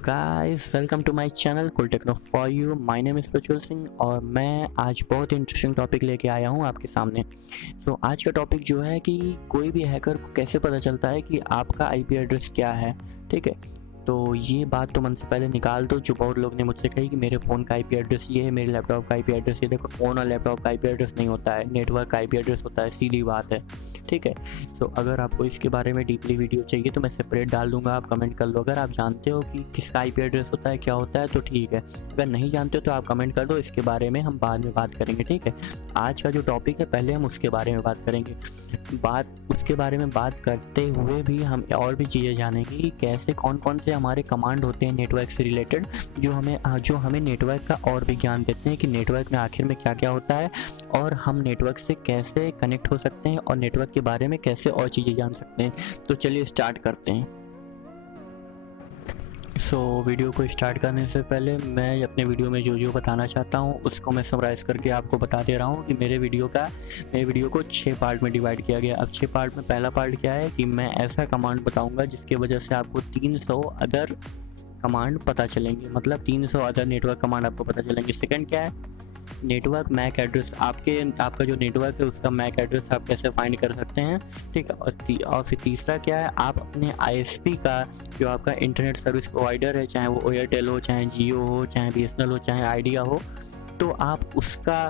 Guys, welcome to my channel cool techno for you. My name is Prajwal Singh और मैं आज बहुत इंटरेस्टिंग टॉपिक लेके आया हूँ आपके सामने। आज का टॉपिक जो है कि कोई भी हैकर को कैसे पता चलता है कि आपका आईपी एड्रेस क्या है। ठीक है, तो ये बात तो मन से पहले निकाल दो। जो बहुत लोग ने मुझसे कही कि मेरे फ़ोन का आईपी एड्रेस ये है, मेरे लैपटॉप का आईपी एड्रेस ये। देखो, फ़ोन और लैपटॉप का आईपी एड्रेस नहीं होता है, नेटवर्क का आईपी एड्रेस होता है, सीधी बात है। ठीक है, अगर आपको इसके बारे में डीपली वीडियो चाहिए तो मैं सेपरेट डाल दूंगा, आप कमेंट कर लो। अगर आप जानते हो कि किसका आईपी एड्रेस होता है, क्या होता है, तो ठीक है। अगर नहीं जानते हो तो आप कमेंट कर दो, इसके बारे में हम बाद में बात करेंगे। ठीक है, आज का जो टॉपिक है पहले हम उसके बारे में बात करेंगे। उसके बारे में बात करते हुए भी हम और भी चीज़ें जानेंगे कि कैसे कौन कौन से हमारे कमांड होते हैं नेटवर्क से रिलेटेड, जो हमें नेटवर्क का और भी ज्ञान देते हैं कि नेटवर्क में आखिर में क्या क्या होता है और हम नेटवर्क से कैसे कनेक्ट हो सकते हैं और नेटवर्क के बारे में कैसे और चीज़ें जान सकते हैं। तो चलिए स्टार्ट करते हैं। वीडियो को स्टार्ट करने से पहले मैं अपने वीडियो में जो जो बताना चाहता हूँ उसको मैं समराइज़ करके आपको बता दे रहा हूँ कि मेरे वीडियो को 6 पार्ट में डिवाइड किया गया। अब 6 पार्ट में पहला पार्ट क्या है कि मैं ऐसा कमांड बताऊँगा जिसके वजह से आपको 300 अदर कमांड पता चलेंगे, मतलब 300 अदर नेटवर्क कमांड आपको पता चलेंगे। सेकंड क्या है, नेटवर्क मैक एड्रेस, आपका जो नेटवर्क है उसका मैक एड्रेस आप कैसे फाइंड कर सकते हैं। ठीक है, और फिर तीसरा क्या है, आप अपने आईएसपी का, जो आपका इंटरनेट सर्विस प्रोवाइडर है, चाहे वो एयरटेल हो, चाहे जियो हो, चाहे बीएसएनएल हो, चाहे आइडिया हो, तो आप उसका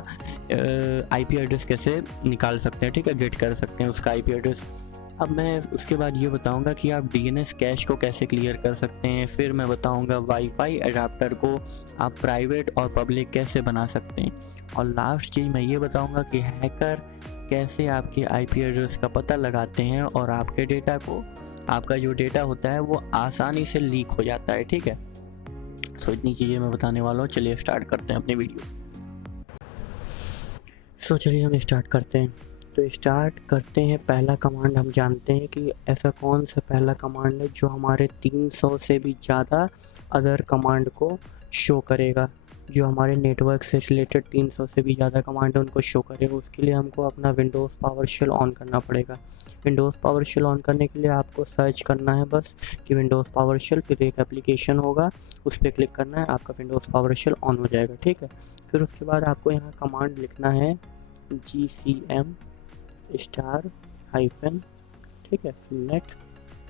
आईपी एड्रेस कैसे निकाल सकते हैं। ठीक है, गेट कर सकते हैं उसका आईपी एड्रेस। अब मैं उसके बाद ये बताऊंगा कि आप डीएनएस कैश को कैसे क्लियर कर सकते हैं। फिर मैं बताऊंगा वाईफाई अडाप्टर को आप प्राइवेट और पब्लिक कैसे बना सकते हैं। और लास्ट चीज़ मैं ये बताऊंगा कि हैकर कैसे आपके आईपी एड्रेस का पता लगाते हैं और आपके डेटा को, आपका जो डेटा होता है वो आसानी से लीक हो जाता है। ठीक है, इतनी चीज़ें मैं बताने वाला हूँ। चलिए स्टार्ट करते हैं अपनी वीडियो। चलिए हम स्टार्ट करते हैं। तो स्टार्ट करते हैं। पहला कमांड हम जानते हैं कि ऐसा कौन सा पहला कमांड है जो हमारे 300 से भी ज़्यादा अदर कमांड को शो करेगा। जो हमारे नेटवर्क से रिलेटेड 300 से भी ज़्यादा कमांड है उनको शो करेगा। उसके लिए हमको अपना विंडोज़ पावरशेल ऑन करना पड़ेगा। विंडोज़ पावरशेल ऑन करने के लिए आपको सर्च करना है बस कि विंडोज़ पावरशेल, फिर एक एप्लीकेशन होगा उस पर क्लिक करना है, आपका विंडोज़ पावरशेल ऑन हो जाएगा। ठीक है, फिर उसके बाद आपको यहाँ कमांड लिखना है GCM *, ठीक है, फिर नेट,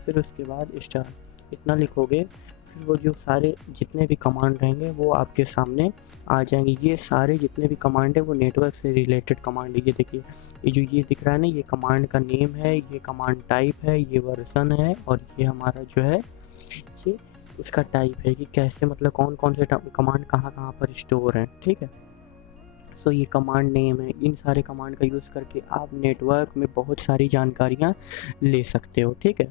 फिर उसके बाद स्टार, इतना लिखोगे। फिर वो जो सारे जितने भी कमांड रहेंगे वो आपके सामने आ जाएंगे। ये सारे जितने भी कमांड है वो नेटवर्क से रिलेटेड कमांड है। ये देखिए, ये जो ये दिख रहा है ना, ये कमांड का नेम है, ये कमांड टाइप है, ये वर्जन है, और ये हमारा जो है ये उसका टाइप है कि कैसे, मतलब कौन कौन से कमांड कहाँ कहाँ पर स्टोर हैं। ठीक है, ये कमांड नेम है। इन सारे कमांड का यूज़ करके आप नेटवर्क में बहुत सारी जानकारियाँ ले सकते हो। ठीक है,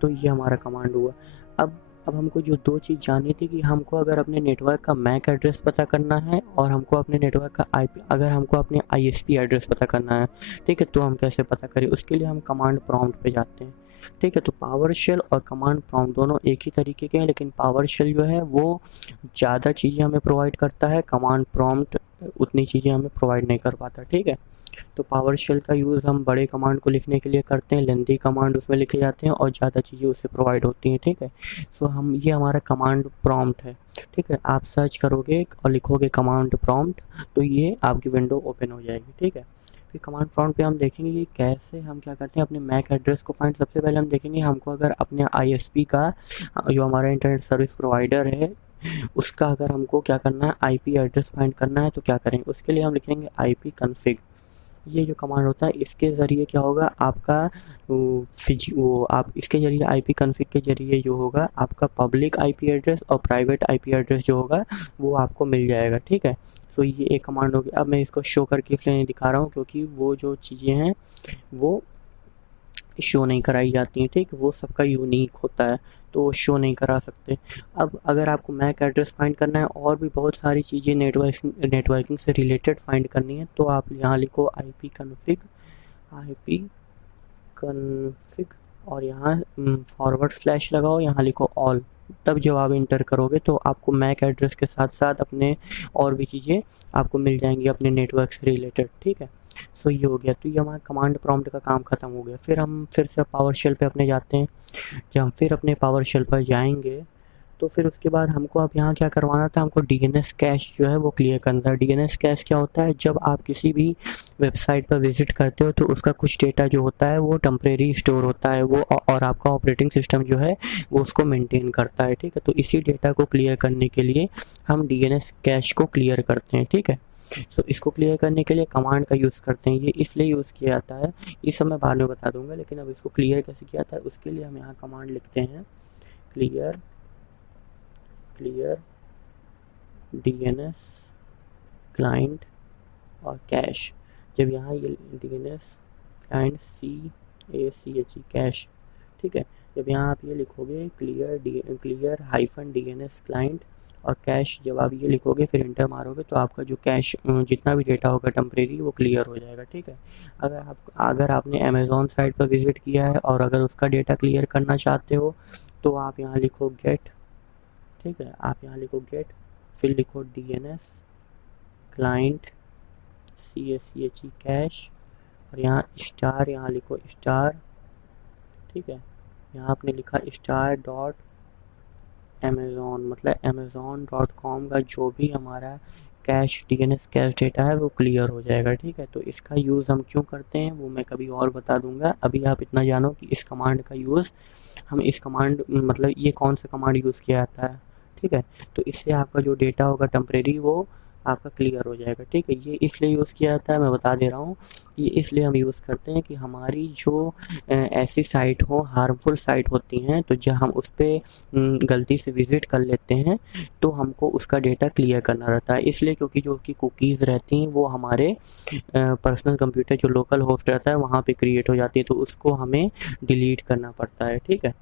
तो ये हमारा कमांड हुआ। अब हमको जो दो चीज़ जाननी थी कि हमको अगर अपने नेटवर्क का मैक एड्रेस पता करना है और हमको अपने नेटवर्क का अगर हमको अपने आईएसपी एड्रेस पता करना है। ठीक है, तो हम कैसे पता करें, उसके लिए हम कमांड प्रॉम्प्ट पे जाते हैं। ठीक है, तो पावरशेल और कमांड प्रॉम्प्ट दोनों एक ही तरीके के हैं, लेकिन पावरशेल जो है वो ज़्यादा चीज़ें हमें प्रोवाइड करता है, कमांड प्रॉम्प्ट उतनी चीज़ें हमें प्रोवाइड नहीं कर पाता। ठीक है, तो पावरशेल का यूज़ हम बड़े कमांड को लिखने के लिए करते हैं, लेंथी कमांड उसमें लिखे जाते हैं और ज़्यादा चीज़ें उससे प्रोवाइड होती हैं। ठीक है, ये हमारा कमांड प्रॉम्प्ट है। ठीक है, आप सर्च करोगे और लिखोगे कमांड प्रॉम्प्ट तो ये आपकी विंडो ओपन हो जाएगी। ठीक है, फिर कमांड प्रॉम्प्ट पे हम देखेंगे कि कैसे हम क्या करते हैं अपने मैक एड्रेस को फाइंड। सबसे पहले हम देखेंगे हमको अगर अपने आईएसपी का, जो हमारा इंटरनेट सर्विस प्रोवाइडर है, उसका अगर हमको क्या करना है, आईपी एड्रेस फाइंड करना है, तो क्या करेंगे, उसके लिए हम लिखेंगे आईपी कॉन्फ़िग। ये जो कमांड होता है इसके ज़रिए क्या होगा, आपका आप इसके ज़रिए आईपी कॉन्फ़िग के ज़रिए जो होगा आपका पब्लिक आईपी एड्रेस और प्राइवेट आईपी एड्रेस जो होगा वो आपको मिल जाएगा। ठीक है, ये एक कमांड होगी। अब मैं इसको शो करके इसलिए नहीं दिखा रहा हूँ क्योंकि वो जो चीज़ें हैं वो शो नहीं कराई जाती हैं। ठीक, वो सबका यूनिक होता है तो शो नहीं करा सकते। अब अगर आपको मैक एड्रेस फाइंड करना है और भी बहुत सारी चीज़ें नेटवर्किंग से रिलेटेड फाइंड करनी है तो आप यहाँ लिखो आईपी कॉन्फ़िग और यहाँ / लगाओ, यहाँ लिखो ऑल। तब जब आप इंटर करोगे तो आपको मैक एड्रेस के साथ साथ अपने और भी चीज़ें आपको मिल जाएंगी अपने नेटवर्क से रिलेटेड। ठीक है, ये हो गया। तो ये हमारा कमांड प्रॉम्प्ट का काम ख़त्म हो गया। फिर हम फिर से पावरशेल पे अपने जाते हैं। जब हम फिर अपने पावरशेल पर जाएंगे तो फिर उसके बाद हमको अब यहाँ क्या करवाना था, हमको डीएनएस कैश जो है वो क्लियर करना था। डीएनएस कैश क्या होता है, जब आप किसी भी वेबसाइट पर विजिट करते हो तो उसका कुछ डेटा जो होता है वो टेम्परेरी स्टोर होता है वो, और आपका ऑपरेटिंग सिस्टम जो है वो उसको मेंटेन करता है, ठीक है। तो इसी डेटा को क्लियर करने के लिए हम डीएनएस कैश को क्लियर करते हैं, ठीक है। तो इसको क्लियर करने के लिए कमांड का यूज़ करते हैं, ये इसलिए यूज़ किया जाता है, ये सब मैं बाद में बता दूंगा। लेकिन अब इसको क्लियर कैसे किया जाता है उसके लिए हम यहाँ कमांड लिखते हैं, क्लियर डीएनएस क्लाइंट और कैश। जब यहाँ ये डीएनएस क्लाइंट CACHE कैश, ठीक है। जब यहाँ आप ये लिखोगे क्लियर हाइफन डीएनएस क्लाइंट और कैश, जब आप ये लिखोगे फिर इंटर मारोगे तो आपका जो कैश जितना भी डेटा होगा टेम्परेरी वो क्लियर हो जाएगा, ठीक है। अगर आपने अमेज़ॉन साइट पर विजिट किया है और अगर उसका डेटा क्लियर करना चाहते हो तो आप यहाँ लिखो गेट, ठीक है। आप यहाँ लिखो गेट, फिर लिखो डीएनएस क्लाइंट CACHE कैश और यहाँ स्टार, यहाँ लिखो स्टार, ठीक है। यहाँ आपने लिखा star.amazon, मतलब amazon.com का जो भी हमारा कैश डीएनएस कैश डेटा है वो क्लियर हो जाएगा, ठीक है। तो इसका यूज़ हम क्यों करते हैं वो मैं कभी और बता दूंगा। अभी आप इतना जानो कि इस कमांड का यूज़ हम इस कमांड मतलब ये कौन सा कमांड यूज़ किया जाता है, ठीक है। तो इससे आपका जो डेटा होगा टेम्परेरी वो आपका क्लियर हो जाएगा, ठीक है। ये इसलिए यूज़ किया जाता है, मैं बता दे रहा हूँ, ये इसलिए हम यूज़ करते हैं कि हमारी जो ऐसी साइट हो, हार्मफुल साइट होती हैं, तो जब हम उस पर गलती से विज़िट कर लेते हैं तो हमको उसका डेटा क्लियर करना रहता है, इसलिए क्योंकि जो उसकी कुकीज़ रहती हैं वो हमारे पर्सनल कंप्यूटर जो लोकल होस्ट रहता है वहाँ पे क्रिएट हो जाती है, तो उसको हमें डिलीट करना पड़ता है, ठीक है।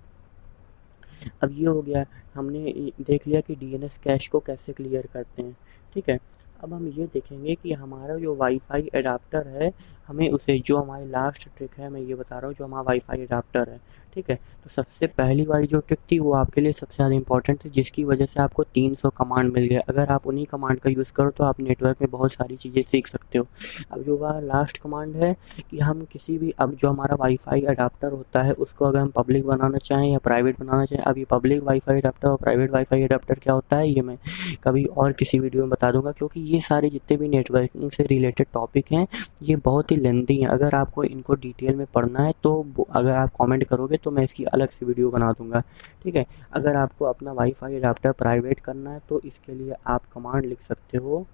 अब ये हो गया, हमने देख लिया कि डीएनएस कैश को कैसे क्लियर करते हैं, ठीक है। अब हम ये देखेंगे कि हमारा जो वाईफाई एडाप्टर है, हमें उसे, जो हमारी लास्ट ट्रिक है मैं ये बता रहा हूँ, जो हमारा वाईफाई एडाप्टर है, ठीक है। तो सबसे पहली वाली जो ट्रिक थी वो आपके लिए सबसे ज़्यादा इंपॉर्टेंट थी, जिसकी वजह से आपको 300 कमांड मिल गया। अगर आप उन्हीं कमांड का यूज़ करो तो आप नेटवर्क में बहुत सारी चीज़ें सीख सकते हो। अब जो वह लास्ट कमांड है कि हम किसी भी, अब जो हमारा वाईफाई एडाप्टर होता है उसको अगर हम पब्लिक बनाना चाहें या प्राइवेट बनाना चाहें, अब ये पब्लिक वाईफाई एडाप्टर और प्राइवेट वाईफाई एडाप्टर क्या होता है ये मैं कभी और किसी वीडियो में बता दूंगा, क्योंकि ये सारे जितने भी नेटवर्किंग से रिलेटेड टॉपिक हैं ये बहुत ही लेंथी हैं। अगर आपको इनको डिटेल में पढ़ना है तो अगर आप कमेंट करोगे तो मैं इसकी अलग से वीडियो बना दूंगा, ठीक है। अगर आपको अपना वाईफाई एडाप्टर प्राइवेट करना है तो इसके लिए आप कमांड लिख सकते हो,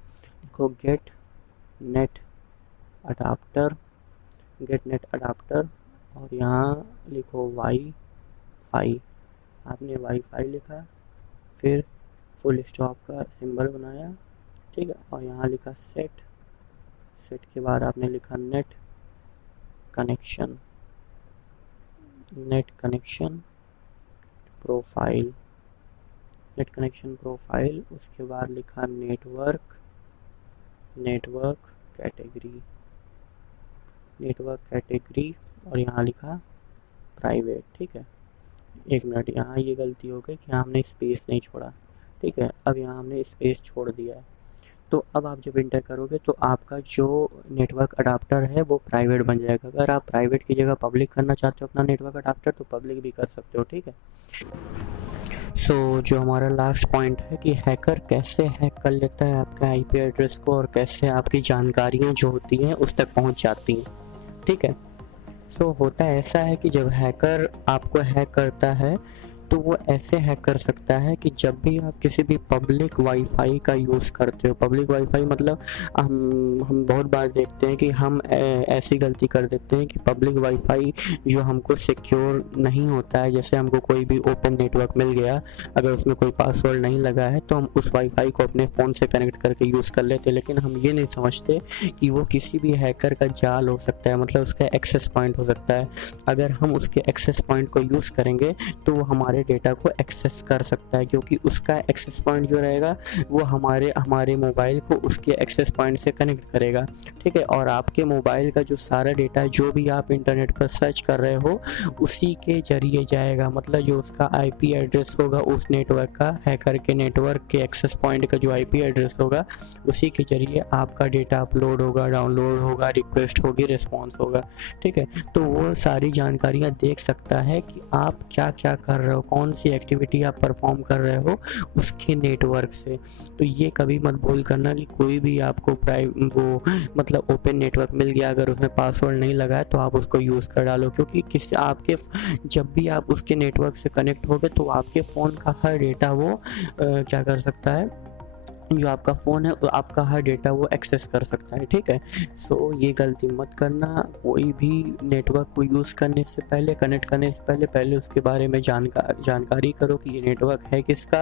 लिखो गेट नेट अडाप्टर और यहाँ लिखो वाईफाई। आपने वाईफाई लिखा, फिर फुल स्टॉप का सिंबल बनाया, ठीक है, और यहाँ लिखा सेट के बाद आपने लिखा नेट कनेक्शन प्रोफाइल, उसके बाद लिखा नेटवर्क कैटेगरी और यहाँ लिखा प्राइवेट, ठीक है। एक मिनट, यहाँ ये गलती हो गई कि यहाँ हमने स्पेस नहीं छोड़ा, ठीक है। अब यहाँ हमने स्पेस छोड़ दिया है, तो अब आप जब इंटर करोगे तो आपका जो नेटवर्क अडाप्टर है वो प्राइवेट बन जाएगा। अगर आप प्राइवेट की जगह पब्लिक करना चाहते हो अपना नेटवर्क अडाप्टर तो पब्लिक भी कर सकते हो, ठीक है। जो हमारा लास्ट पॉइंट है कि हैकर कैसे हैक कर लेता है आपका आईपी एड्रेस को और कैसे आपकी जानकारियाँ जो होती हैं उस तक पहुँच जाती हैं, ठीक है। होता ऐसा है कि जब हैकर आपको हैक करता है तो वो ऐसे हैक कर सकता है कि जब भी आप किसी भी पब्लिक वाईफाई का यूज़ करते हो, पब्लिक वाईफाई मतलब हम बहुत बार देखते हैं कि हम ऐसी गलती कर देते हैं कि पब्लिक वाईफाई जो हमको सिक्योर नहीं होता है, जैसे हमको कोई भी ओपन नेटवर्क मिल गया, अगर उसमें कोई पासवर्ड नहीं लगा है तो हम उस वाईफाई को अपने फ़ोन से कनेक्ट करके यूज़ कर लेते हैं, लेकिन हम ये नहीं समझते कि वो किसी भी हैकर का जाल हो सकता है, मतलब उसका एक्सेस पॉइंट हो सकता है। अगर हम उसके एक्सेस पॉइंट को यूज़ करेंगे तो वो हमारे डेटा को एक्सेस कर सकता है, क्योंकि उसका एक्सेस पॉइंट जो रहेगा वो हमारे मोबाइल को उसके एक्सेस पॉइंट से कनेक्ट करेगा, ठीक है। और आपके मोबाइल का जो सारा डेटा है, जो भी आप इंटरनेट पर सर्च कर रहे हो उसी के जरिए जाएगा, मतलब जो उसका आईपी एड्रेस होगा उस नेटवर्क का, हैकर के नेटवर्क के एक्सेस पॉइंट का जो आईपी एड्रेस होगा उसी के जरिए आपका डेटा अपलोड होगा, डाउनलोड होगा, रिक्वेस्ट होगी, रिस्पॉन्स होगा, ठीक है। तो वो सारी जानकारियाँ देख सकता है कि आप क्या क्या कर रहे हो, कौन सी एक्टिविटी आप परफॉर्म कर रहे हो उसके नेटवर्क से। तो ये कभी मत भूल करना कि कोई भी आपको वो मतलब ओपन नेटवर्क मिल गया, अगर उसमें पासवर्ड नहीं लगा है तो आप उसको यूज़ कर डालो, क्योंकि किसी आपके जब भी आप उसके नेटवर्क से कनेक्ट होगे तो आपके फ़ोन का हर डेटा वो क्या कर सकता है, जो आपका फ़ोन है आपका हर डेटा वो एक्सेस कर सकता है, ठीक है। सो ये गलती मत करना, कोई भी नेटवर्क को यूज़ करने से पहले, कनेक्ट करने से पहले उसके बारे में जानकारी करो कि ये नेटवर्क है किसका,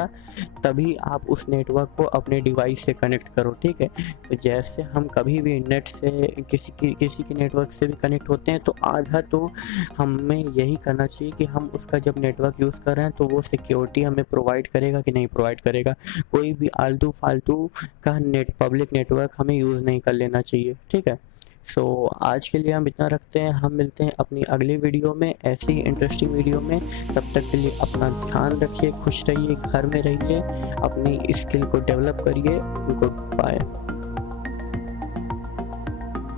तभी आप उस नेटवर्क को अपने डिवाइस से कनेक्ट करो, ठीक है। तो जैसे हम कभी भी नेट से किसी के नेटवर्क से भी कनेक्ट होते हैं तो आधा तो हमें यही करना चाहिए कि हम उसका जब नेटवर्क यूज़ कर रहे हैं तो वो सिक्योरिटी हमें प्रोवाइड करेगा कि नहीं प्रोवाइड करेगा। कोई भी आलतू फालतू का पब्लिक नेटवर्क हमें यूज़ नहीं कर लेना चाहिए, ठीक है। सो आज के लिए हम इतना रखते हैं, हम मिलते हैं अपनी अगली वीडियो में ऐसी ही इंटरेस्टिंग वीडियो में। तब तक के लिए अपना ध्यान रखिए, खुश रहिए, घर में रहिए, अपनी स्किल को डेवलप करिए। Good bye.